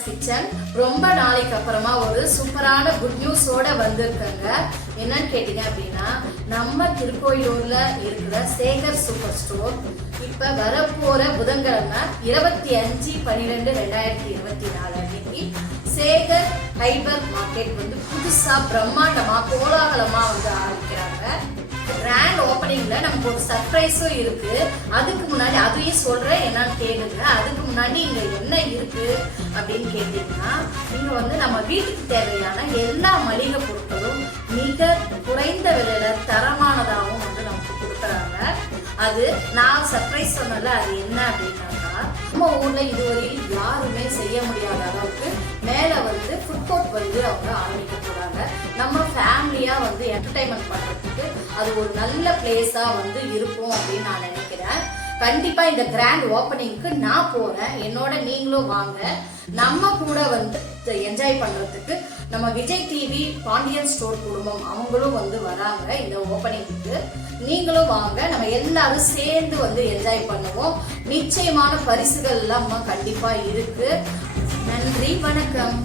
Seetha's kitchen ரொம்ப நாளைக்கு அப்புறமா ஒரு சூப்பரான குட் நியூஸோட வந்திருக்காங்க. என்னன்னு கேட்டீங்க அப்படின்னா, நம்ம திருக்கோயிலூர்ல இருக்கிற சேகர் சூப்பர் ஸ்டோர் இப்ப வரப்போற புதன்கிழமை 25/12/2024 அன்னைக்கு சேகர் ஹைபர் மார்க்கெட் வந்து புதுசா பிரம்மாண்டமா கோலாகலமா வந்து ஆரம்பிக்கிறாங்க. கிராண்ட் ஓப்பனிங்ல நமக்கு ஒரு சர்ப்ரைஸும் இருக்கு. அதுக்கு முன்னாடி அதையும் சொல்றேன், என்னன்னு கேளுங்க. அதுக்கு முன்னாடி இங்க என்ன இருக்கு அப்படின்னு கேட்டீங்கன்னா, இங்க வந்து நம்ம வீட்டுக்கு தேவையான எல்லா மளிகை பொருட்களும் மிக குறைந்த விலையில தரமானதாகவும் வந்து நமக்கு கொடுக்குறாங்க. அது நான் சர்ப்ரைஸ் சொன்னல, அது என்ன அப்படின்னாக்கா, நம்ம ஊர்ல இதுவரையில் யாருமே செய்ய முடியாத அளவுக்கு மேல வந்து ஃபுட் கோர்ட் வந்து அவங்க ஆரம்பிக்க போறாங்க. நம்ம ஃபேமிலியா வந்து என்டர்டைன்மெண்ட் பண்றதுக்கு அது ஒரு நல்ல பிளேஸா வந்து இருக்கும் அப்படின்னு நான் நினைக்கிறேன். கண்டிப்பா இந்த கிராண்ட் ஓப்பனிங்க்கு நான் போறேன், என்னோட நீங்களும் வாங்க. நம்ம கூட வந்து என்ஜாய் பண்றதுக்கு நம்ம விஜய் டிவி பாண்டியன் ஸ்டோர் குடும்பம் அவங்களும் வந்து வராங்க இந்த ஓப்பனிங்க்கு. நீங்களும் வாங்க, நம்ம எல்லாரும் சேர்ந்து வந்து என்ஜாய் பண்ணுவோம். நிச்சயமான பரிசுகள் எல்லாம் கண்டிப்பா இருக்கு. நன்றி, வணக்கம்.